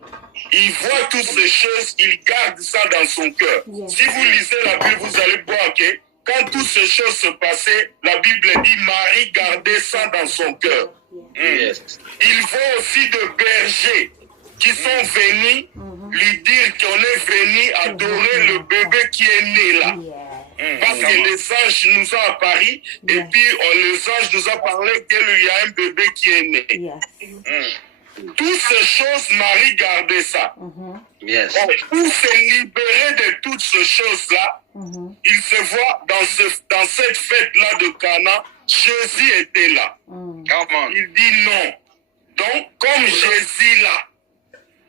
il voit toutes ces choses, il garde ça dans son cœur. Si vous lisez la Bible, vous allez voir que quand toutes ces choses se passaient, la Bible dit Marie gardait ça dans son cœur. Il voit aussi de bergers qui sont venus lui dire qu'on est venu adorer le bébé qui est né là. Parce que les anges nous ont apparu et puis les anges nous ont parlé qu'il y a un bébé qui est né. Toutes ces choses, Marie gardait ça. Pour se libérer de toutes ces choses-là, il se voit dans cette fête-là de Cana, Jésus était là. Il dit non. Donc, comme Jésus là,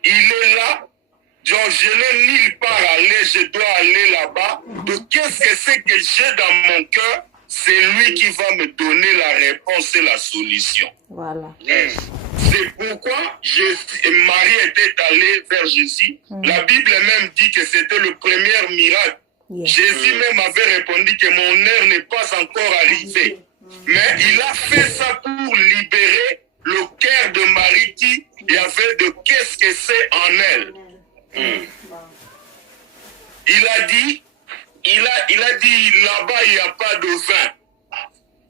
il est là, donc je n'ai nulle part à aller, je dois aller là-bas. Donc, qu'est-ce que c'est que j'ai dans mon cœur? C'est lui qui va me donner la réponse et la solution. Voilà. C'est pourquoi Marie était allée vers Jésus. La Bible même dit que c'était le premier miracle. Jésus même avait répondu que mon heure n'est pas encore arrivée. Mais il a fait ça pour libérer le cœur de Marie qui y avait de qu'est-ce que c'est en elle. Il a dit là-bas il n'y a pas de vin.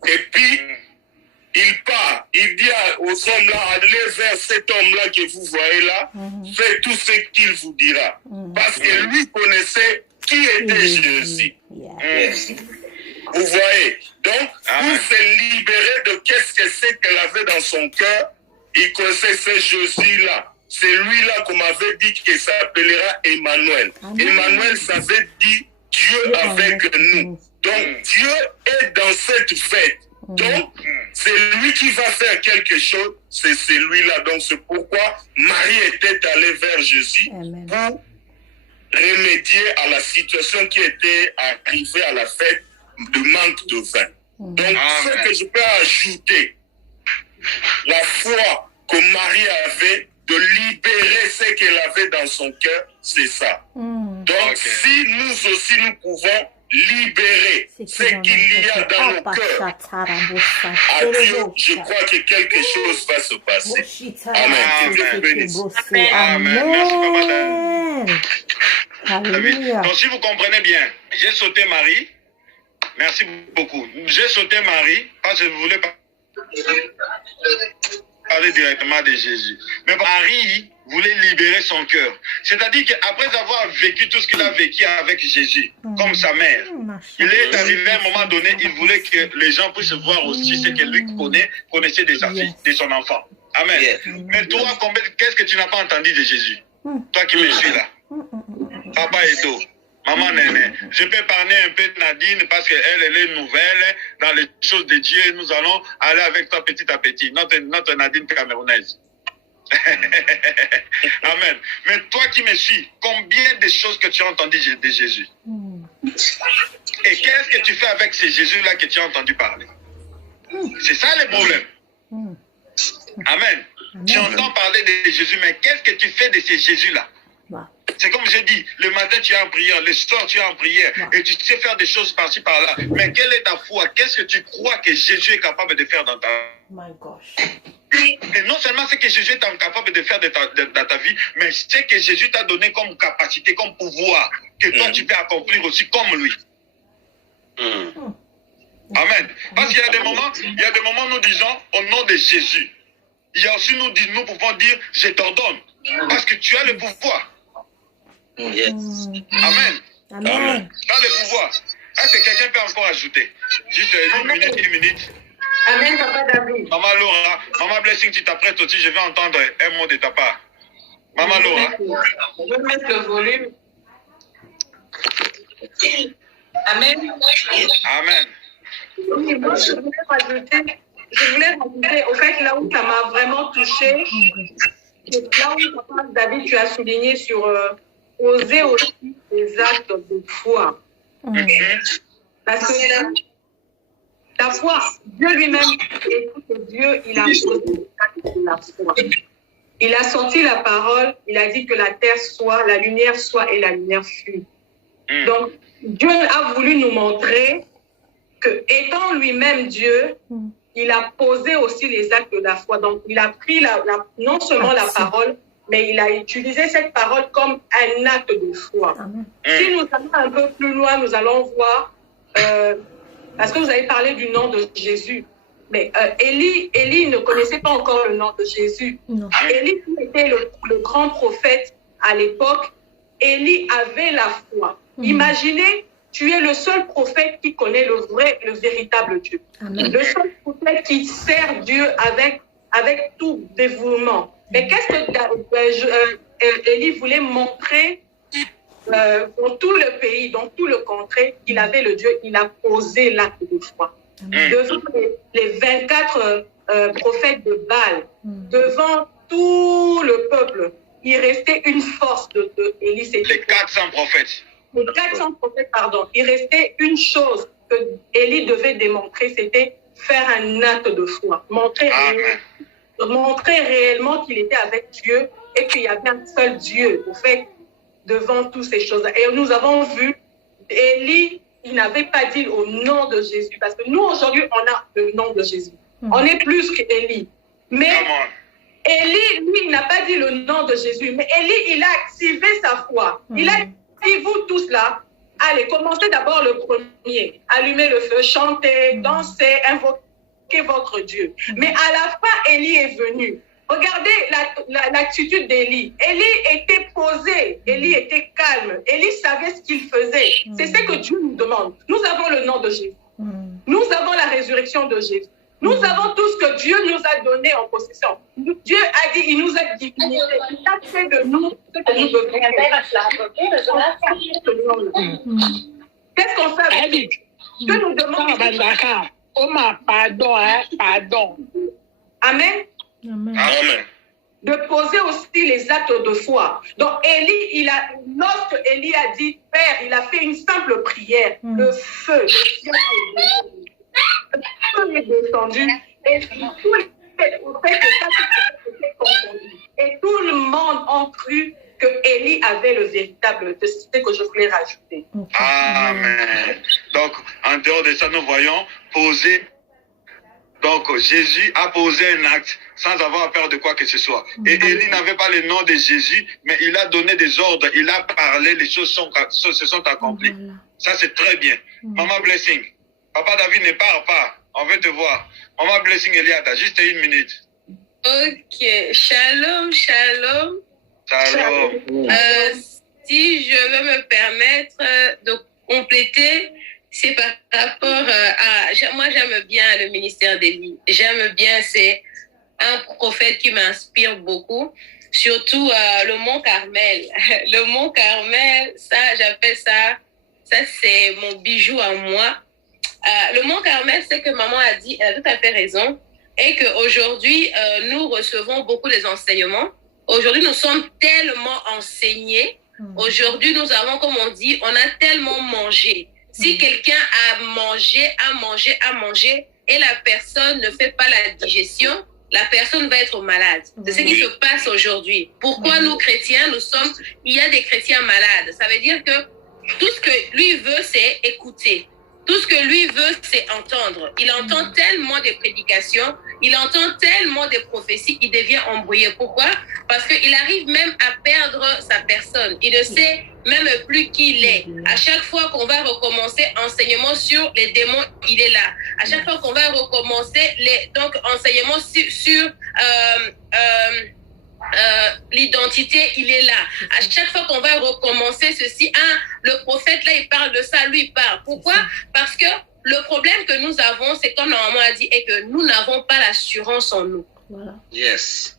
Et puis il part, il dit aux hommes là, allez vers cet homme-là que vous voyez là, faites tout ce qu'il vous dira. Parce que lui connaissait qui était Jésus. Vous voyez? Donc, pour se libérer de qu'est-ce que c'est qu'elle avait dans son cœur, il connaissait ce Jésus-là. C'est lui-là qu'on m'avait dit qu'il s'appellera Emmanuel. Emmanuel, ça veut dire Dieu avec nous. Donc, Dieu est dans cette fête. Donc, c'est lui qui va faire quelque chose, c'est celui-là. Donc, c'est pourquoi Marie était allée vers Jésus pour remédier à la situation qui était arrivée à la fête de manque de vin. Donc, ce que je peux ajouter, la foi que Marie avait de libérer ce qu'elle avait dans son cœur, c'est ça. Donc, si nous aussi, nous pouvons libérer ce qu'il y a dans nos cœurs à Dieu, je crois que quelque chose va se passer. Amen. Dieu bénisse. Amen. Donc, si vous comprenez bien, j'ai sauté Marie. Merci beaucoup. J'ai sauté Marie parce que je voulais parler directement de Jésus. Mais Marie voulait libérer son cœur. C'est-à-dire qu'après avoir vécu tout ce qu'il a vécu avec Jésus, comme sa mère, il est arrivé à un moment donné, il voulait que les gens puissent voir aussi ce que lui connaissait de sa fille, de son enfant. Amen. Mais toi, qu'est-ce que tu n'as pas entendu de Jésus? Toi qui me suis là. Papa Edo, maman Néné, je peux parler un peu de Nadine parce qu'elle est nouvelle dans les choses de Dieu. Nous allons aller avec toi petit à petit, notre Nadine camerounaise. Amen. Mais toi qui me suis, combien de choses que tu as entendues de Jésus? Et qu'est-ce que tu fais avec ces Jésus-là que tu as entendu parler? C'est ça le problème. Amen. Tu entends parler de Jésus, mais qu'est-ce que tu fais de ces Jésus-là? C'est comme j'ai dit, le matin tu es en prière, le soir tu es en prière, et tu sais faire des choses par-ci par-là. Mais quelle est ta foi? Qu'est-ce que tu crois que Jésus est capable de faire dans ta vie? Et non seulement ce que Jésus est capable de faire dans ta vie, mais ce que Jésus t'a donné comme capacité, comme pouvoir, que toi tu peux accomplir aussi comme lui. Amen. Parce qu'il y a des moments où nous disons au nom de Jésus. Il y a aussi nous pouvons dire je t'ordonne. Parce que tu as le pouvoir. Amen. Amen. Tu as le pouvoir. Est-ce que quelqu'un peut encore ajouter? Juste une minute. Amen, Papa David. Maman Laura, Maman Blessing, tu t'apprêtes aussi, je vais entendre un mot de ta part. Maman Laura. Je vais mettre le volume. Amen. Amen. Oui, moi, je voulais rajouter, au fait, là où ça m'a vraiment touché, c'est là où, Papa David, tu as souligné sur oser aussi des actes de foi. Parce que la foi, Dieu lui-même, Dieu, il a posé des actes de la foi. Il a sorti la parole, il a dit que la terre soit, la lumière soit et la lumière fut. Donc, Dieu a voulu nous montrer que, étant lui-même Dieu, il a posé aussi les actes de la foi. Donc, il a pris non seulement la parole, mais il a utilisé cette parole comme un acte de foi. Si nous allons un peu plus loin, nous allons voir, parce que vous avez parlé du nom de Jésus, mais Élie ne connaissait pas encore le nom de Jésus. Élie était le grand prophète à l'époque. Élie avait la foi. Imaginez, tu es le seul prophète qui connaît le véritable Dieu. Le seul prophète qui sert Dieu avec tout dévouement. Mais qu'est-ce que Élie voulait montrer dans tout le pays, dans tout le contrée, qu'il avait le Dieu, il a posé l'acte de foi. Devant les 24 prophètes de Baal, devant tout le peuple, il restait une force de Élie. Les 400 prophètes. Les 400 prophètes, pardon. Il restait une chose que Élie devait démontrer, c'était faire un acte de foi. Montrer réellement qu'il était avec Dieu et qu'il y avait un seul Dieu, au fait, devant toutes ces choses. Et nous avons vu, Élie, il n'avait pas dit au nom de Jésus. Parce que nous, aujourd'hui, on a le nom de Jésus. On est plus qu'Élie. Mais Élie, lui, il n'a pas dit le nom de Jésus. Mais Élie, il a activé sa foi. Il a dit, vous tous là, allez, commencez d'abord le premier. Allumez le feu, chantez, dansez, invoquez votre Dieu. Mais à la fin, Élie est venu. Regardez l'attitude d'Élie. Élie était posé, Élie était calme, Élie savait ce qu'il faisait. C'est ce que Dieu nous demande. Nous avons le nom de Jésus. Nous avons la résurrection de Jésus. Nous avons tout ce que Dieu nous a donné en possession. Dieu a dit, il nous a divinité. Il a fait de nous ce que nous devons faire. Qu'est-ce qu'on fait avec Dieu? Dieu nous demande. Pardon. Amen. Amen. De poser aussi les actes de foi. Donc, lorsque Élie a dit, Père, il a fait une simple prière. Le feu, le ciel est descendu. Et tout le monde a cru que Élie avait le véritable. C'est ce que je voulais rajouter. Amen. Donc, en dehors de ça, nous voyons poser. Donc, Jésus a posé un acte sans avoir peur de quoi que ce soit. Et Élie n'avait pas le nom de Jésus, mais il a donné des ordres, il a parlé, les choses se sont accomplies. Ça, c'est très bien. Maman Blessing, Papa David ne part pas, on veut te voir. Maman Blessing, Eliada, juste 1 minute. Ok, shalom. Shalom. Si je veux me permettre de compléter, c'est par rapport à... Moi, j'aime bien le ministère d'Élie. J'aime bien, c'est un prophète qui m'inspire beaucoup. Surtout le Mont Carmel. Le Mont Carmel, ça, j'appelle ça c'est mon bijou à moi. Le Mont Carmel, c'est que maman a dit, elle a tout à fait raison, et qu'aujourd'hui, nous recevons beaucoup des enseignements. Aujourd'hui, nous sommes tellement enseignés. Aujourd'hui, nous avons, comme on dit, on a tellement mangé. Si quelqu'un a mangé, et la personne ne fait pas la digestion, la personne va être malade. C'est ce qui se passe aujourd'hui. Pourquoi nous, chrétiens, il y a des chrétiens malades. Ça veut dire que tout ce que lui veut, c'est écouter. Tout ce que lui veut, c'est entendre. Il entend tellement des prédications, il entend tellement des prophéties qu'il devient embrouillé. Pourquoi? Parce qu'il arrive même à perdre sa personne. Il ne sait même plus qui il est. À chaque fois qu'on va recommencer enseignement sur les démons, il est là. À chaque fois qu'on va recommencer enseignement sur l'identité, il est là. À chaque fois qu'on va recommencer ceci, le prophète là, il parle de ça, lui il parle. Pourquoi? Parce que le problème que nous avons, c'est comme maman a dit, est que nous n'avons pas l'assurance en nous. Voilà. Yes.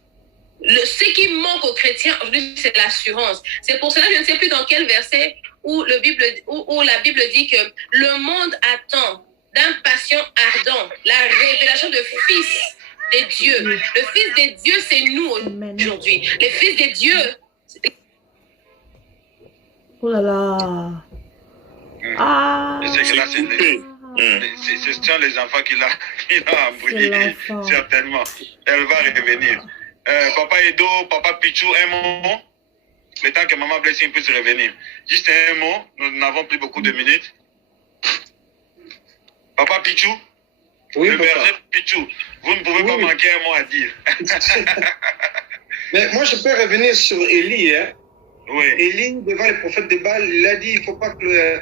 Ce qui manque aux chrétiens aujourd'hui, c'est l'assurance. C'est pour cela, je ne sais plus dans quel verset où la Bible dit que le monde attend d'impatience ardent la révélation de Fils des dieux. Le Fils des dieux, c'est nous aujourd'hui. Le Fils des dieux. Oh là là. Ah. Et c'est que là, ce sont les enfants qu'il a embrouillés, certainement. Elle va revenir. Papa Edo, Papa Pichou, un mot. Le temps que Maman Blessing puisse revenir. Juste un mot, nous n'avons plus beaucoup de minutes. Papa Pichou, oui, le berger Pichou, vous ne pouvez pas manquer un mot à dire. Mais moi, je peux revenir sur Élie. Hein. Oui. Élie, devant les prophètes de Baal, il a dit, il ne faut pas que...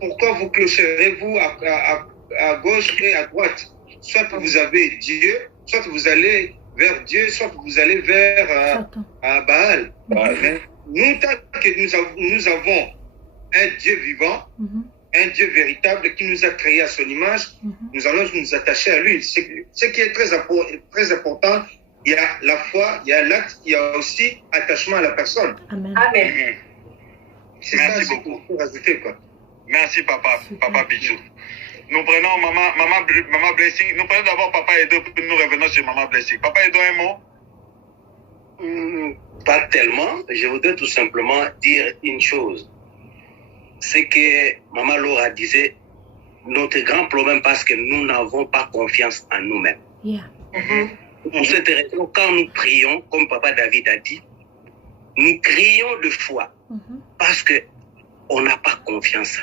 pourquoi vous clocherez-vous à gauche et à droite? Soit vous avez Dieu, soit vous allez vers Dieu, soit vous allez vers Baal. Mais nous, tant que nous avons un Dieu vivant, un Dieu véritable qui nous a créés à son image, nous allons nous attacher à lui. Ce qui est très important, il y a la foi, il y a l'acte, il y a aussi attachement à la personne. Amen. Amen. C'est Merci ça beaucoup. qu'il faut rajouter, quoi. Merci, Papa Pichou. Nous prenons Maman Blessing. Nous prenons d'abord Papa Edo, puis nous revenons sur Maman Blessing. Papa Edo, un mot? Pas tellement. Je voudrais tout simplement dire une chose. C'est que Maman Laura disait, notre grand problème parce que nous n'avons pas confiance en nous-mêmes. Yeah. Pour cette raison, quand nous prions, comme Papa David a dit, nous crions de foi parce qu'on n'a pas confiance en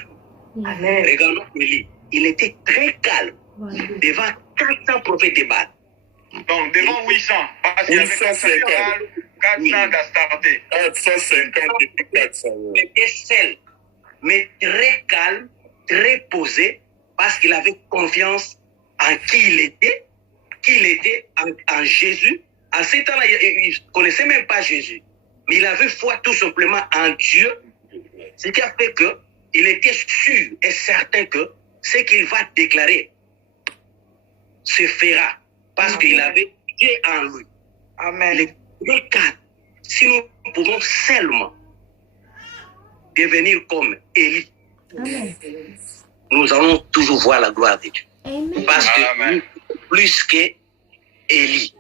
nous. Amen. Regardons Élie. Il était très calme devant 400 prophètes de Baal. Donc, devant 800. Parce qu'il y avait 400 d'Astarté. 450 et puis 400. Il était seul, mais très calme, très posé, parce qu'il avait confiance en qui il était en Jésus. En ces temps-là, il ne connaissait même pas Jésus. Mais il avait foi tout simplement en Dieu. Ce qui a fait qu'il était sûr et certain que ce qu'il va déclarer se fera parce qu'il avait Dieu en lui. Amen. Le premier cas, si nous pouvons seulement devenir comme Élie, Amen. nous allons toujours voir la gloire de Dieu. Amen. Parce que Amen. plus que Élie,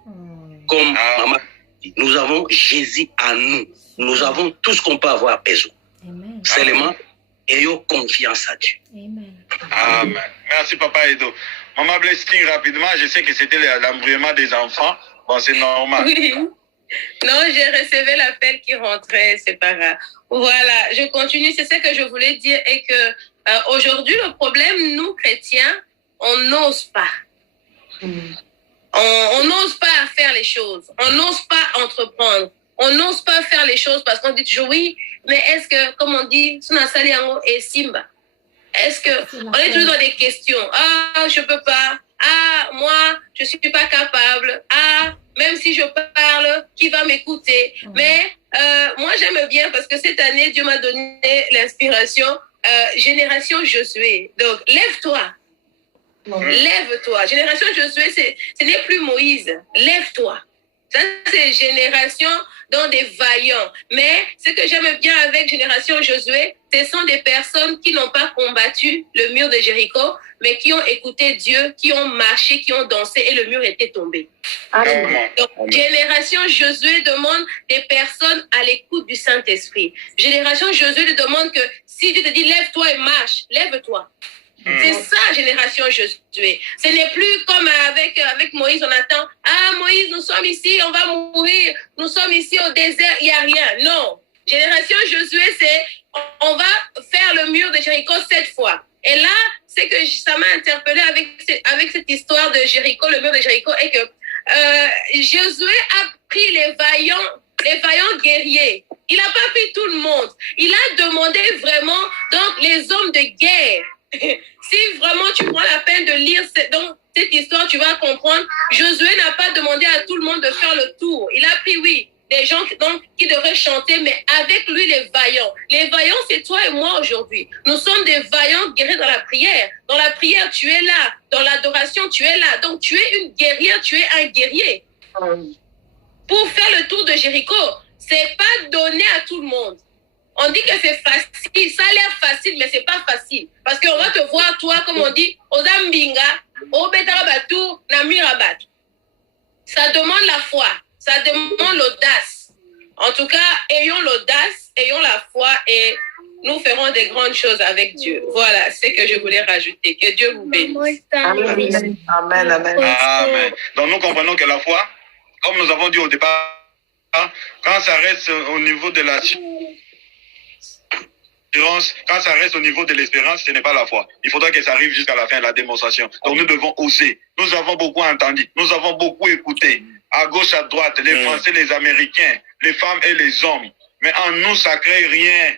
comme maman dit, nous avons Jésus en nous. Nous avons tout ce qu'on peut avoir besoin. Amen. Seulement, ayons confiance à Dieu. Amen. Amen. Merci, Papa Edo. Maman Blessing, rapidement, je sais que c'était l'embryonnement des enfants. Bon, c'est normal. Oui. Non, j'ai recevé l'appel qui rentrait, c'est pas grave. Voilà, je continue. C'est ce que je voulais dire et que aujourd'hui, le problème, nous, chrétiens, on n'ose pas. On n'ose pas faire les choses. On n'ose pas entreprendre. On n'ose pas faire les choses parce qu'on dit toujours oui, mais est-ce que, comme on dit, Sunasaliango et Simba, est-ce que on est toujours dans des questions. Ah, je peux pas. Ah, moi, je suis pas capable. Ah, même si je parle, qui va m'écouter? Mais moi, j'aime bien parce que cette année, Dieu m'a donné l'inspiration Génération Josué. Donc, lève-toi. Lève-toi. Génération Josué, ce n'est plus Moïse. Lève-toi. Ça, c'est génération dans des vaillants. Mais ce que j'aime bien avec Génération Josué, ce sont des personnes qui n'ont pas combattu le mur de Jéricho, mais qui ont écouté Dieu, qui ont marché, qui ont dansé et le mur était tombé. Amen. Donc, Génération Josué demande des personnes à l'écoute du Saint-Esprit. Génération Josué demande que si Dieu te dit lève-toi et marche, lève-toi. C'est ça, Génération Josué. Ce n'est plus comme avec Moïse, on attend. Ah, Moïse, nous sommes ici, on va mourir. Nous sommes ici au désert, il n'y a rien. Non. Génération Josué, c'est on va faire le mur de Jéricho 7 fois. Et là, c'est que ça m'a interpellé avec cette histoire de Jéricho, le mur de Jéricho, et que Josué a pris les vaillants guerriers. Il n'a pas pris tout le monde. Il a demandé vraiment donc les hommes de guerre. Si vraiment tu prends la peine de lire cette histoire, tu vas comprendre. Josué n'a pas demandé à tout le monde de faire le tour. Il a pris, oui, des gens qui devraient chanter, mais avec lui, les vaillants. Les vaillants, c'est toi et moi aujourd'hui. Nous sommes des vaillants guerriers dans la prière. Dans la prière, tu es là. Dans l'adoration, tu es là. Donc, tu es une guerrière, tu es un guerrier. Pour faire le tour de Jéricho, c'est pas donné à tout le monde. On dit que c'est facile, ça a l'air facile, mais c'est pas facile. Parce qu'on va te voir, toi, comme on dit, aux Ambinga, au Betarabatu, Namirabat. Ça demande la foi, ça demande l'audace. En tout cas, ayons l'audace, ayons la foi et nous ferons des grandes choses avec Dieu. Voilà, c'est ce que je voulais rajouter. Que Dieu vous bénisse. Amen. Amen. Amen. Amen. Donc nous comprenons que la foi, comme nous avons dit au départ, quand ça reste au niveau de la quand ça reste au niveau de l'espérance, ce n'est pas la foi. Il faudra que ça arrive jusqu'à la fin de la démonstration. Donc nous devons oser. Nous avons beaucoup entendu. Nous avons beaucoup écouté. À gauche, à droite, les Français, les Américains, les femmes et les hommes. Mais en nous, ça ne crée rien.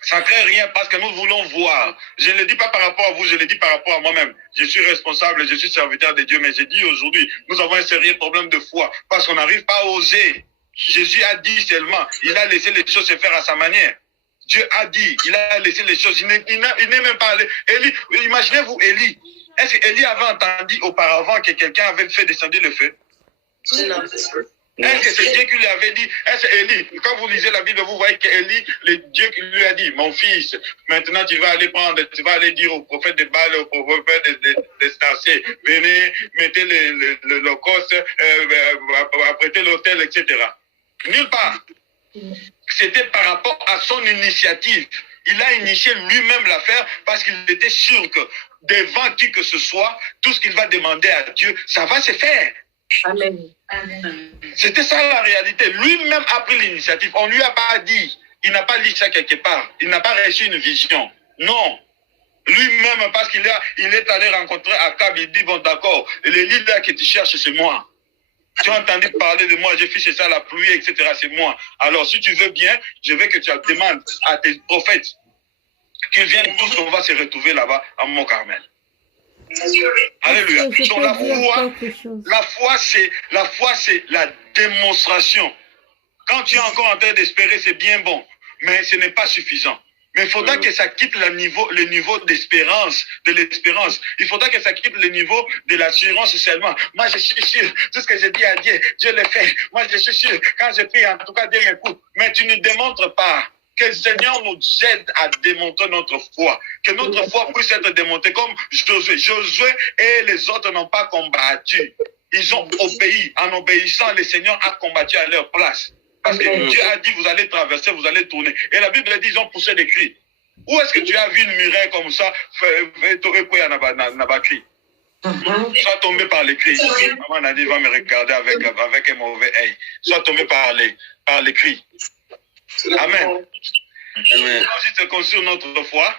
Ça ne crée rien parce que nous voulons voir. Je ne le dis pas par rapport à vous, je le dis par rapport à moi-même. Je suis responsable, je suis serviteur de Dieu, mais je dis aujourd'hui, nous avons un sérieux problème de foi parce qu'on n'arrive pas à oser. Jésus a dit seulement, il a laissé les choses se faire à sa manière. Dieu a dit, il a laissé les choses, il n'est même pas allé. Élie, imaginez-vous Élie. Est-ce qu'Élie avait entendu auparavant que quelqu'un avait fait descendre le feu? Non. Est-ce que c'est Dieu qui lui avait dit? Est-ce que Élie, quand vous lisez la Bible, vous voyez qu'Élie, Dieu qui lui a dit, mon fils, maintenant tu vas aller dire au prophète de Baal, au prophète des Starcés, venez, mettez le coste, apprêtez l'autel, etc. Nulle part. C'était par rapport à son initiative. Il a initié lui-même l'affaire parce qu'il était sûr que devant qui que ce soit, tout ce qu'il va demander à Dieu, ça va se faire. Amen. C'était ça la réalité. Lui-même a pris l'initiative. On ne lui a pas dit. Il n'a pas lu ça quelque part. Il n'a pas reçu une vision. Non. Lui-même, parce qu'il est allé rencontrer Akab, il dit, bon d'accord, l'Élie là que tu cherches, c'est moi. Tu as entendu parler de moi, j'ai fait c'est ça, la pluie, etc. C'est moi. Alors, si tu veux bien, je veux que tu demandes à tes prophètes qu'ils viennent tous, on va se retrouver là-bas à Mont-Carmel. Alléluia. Donc la foi, c'est la démonstration. Quand tu es encore en train d'espérer, c'est bien bon, mais ce n'est pas suffisant. Mais il faudra que ça quitte le niveau d'espérance, de l'espérance. Il faudra que ça quitte le niveau de l'assurance seulement. Moi, je suis sûr, tout ce que j'ai dit à Dieu, Dieu le fait. Moi, je suis sûr, quand je prie, en tout cas, Dieu m'écoute. Mais tu ne démontres pas. Que le Seigneur nous aide à démontrer notre foi. Que notre foi puisse être démontrée comme Josué. Josué et les autres n'ont pas combattu. Ils ont obéi. En obéissant, le Seigneur a combattu à leur place. Parce que Dieu a dit, vous allez traverser, vous allez tourner. Et la Bible dit, ils ont poussé des cris. Où est-ce que tu as vu une muraille comme ça, soit tombé par les cris. Maman Nadine va me regarder avec un mauvais œil. Soit tombé par les cris. Amen. Amen. Ensuite, c'est construire notre foi.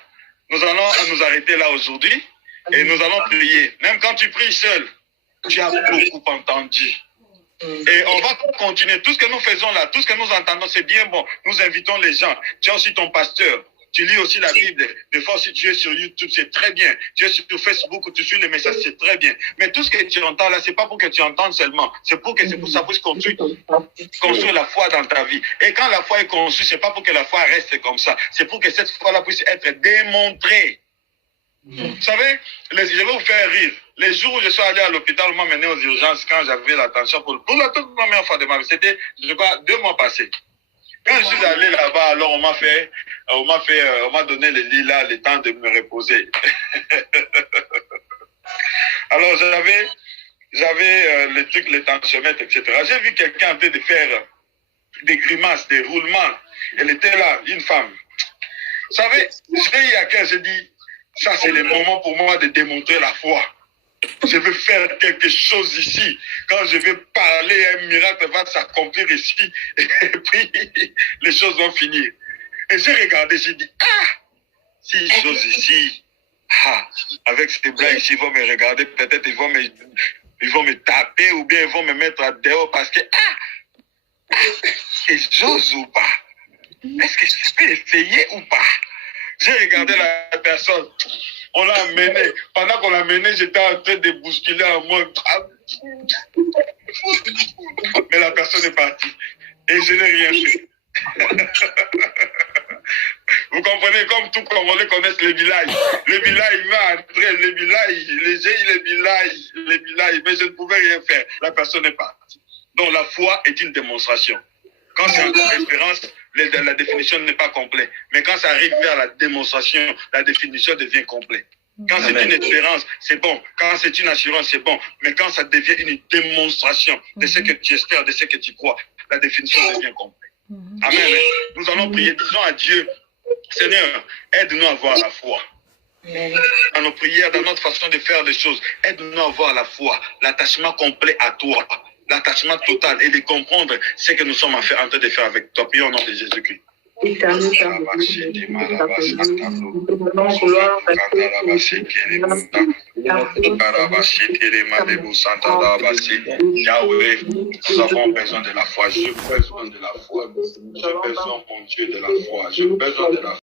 Nous allons nous arrêter là aujourd'hui et nous allons prier. Même quand tu pries seul, tu as beaucoup entendu. Et on va continuer. Tout ce que nous faisons là, tout ce que nous entendons, c'est bien bon. Nous invitons les gens. Tu as aussi ton pasteur. Tu lis aussi la Bible. Des fois, si tu es sur YouTube, c'est très bien. Tu es sur Facebook, tu suis les messages, c'est très bien. Mais tout ce que tu entends là, c'est pas pour que tu entendes seulement. C'est pour que ça puisse construire la foi dans ta vie. Et quand la foi est construite, c'est pas pour que la foi reste comme ça. C'est pour que cette foi-là puisse être démontrée. Vous savez, je vais vous faire rire. Les jours où je suis allé à l'hôpital, on m'a mené aux urgences quand j'avais la tension pour la toute première fois de ma vie. C'était, je crois, 2 mois passés. Quand je suis allé là-bas, alors on m'a donné le lit là, le temps de me reposer. Alors j'avais le truc, le tensiomètre, etc. J'ai vu quelqu'un en train de faire des grimaces, des roulements. Elle était là, une femme. Vous savez, j'ai eu à cœur, j'ai dit, ça c'est le moment pour moi de démontrer la foi. Je veux faire quelque chose ici. Quand je vais parler, un miracle va s'accomplir ici. Et puis, les choses vont finir. Et j'ai regardé, j'ai dit, si une chose ici, avec ces blancs ici, ils vont me regarder, peut-être ils vont me taper ou bien ils vont me mettre dehors parce que, et j'ose ou pas? Est-ce que je peux essayer ou pas? J'ai regardé la personne. On l'a amené. Pendant qu'on l'a amené, j'étais en train de bousculer en mode. Mais la personne est partie. Et je n'ai rien fait. Vous comprenez, comme tout Congolais connaissent les villages. Les villages, il va entrer, les villages, les villages, mais je ne pouvais rien faire. La personne est partie. Donc la foi est une démonstration. Quand c'est encore l'espérance, la définition n'est pas complète. Mais quand ça arrive vers la démonstration, la définition devient complète. Quand c'est une espérance, c'est bon. Quand c'est une assurance, c'est bon. Mais quand ça devient une démonstration de ce que tu espères, de ce que tu crois, la définition devient complète. Amen. Nous allons prier, disons à Dieu, Seigneur, aide-nous à avoir la foi. Dans nos prières, dans notre façon de faire les choses, aide-nous à avoir la foi, l'attachement complet à toi, l'attachement total et de comprendre ce que nous sommes en train de faire avec toi. Prions au nom de Jésus-Christ. Yahweh, nous avons besoin de la foi. J'ai besoin de la foi. J'ai besoin, mon Dieu, de la foi. J'ai besoin de la foi.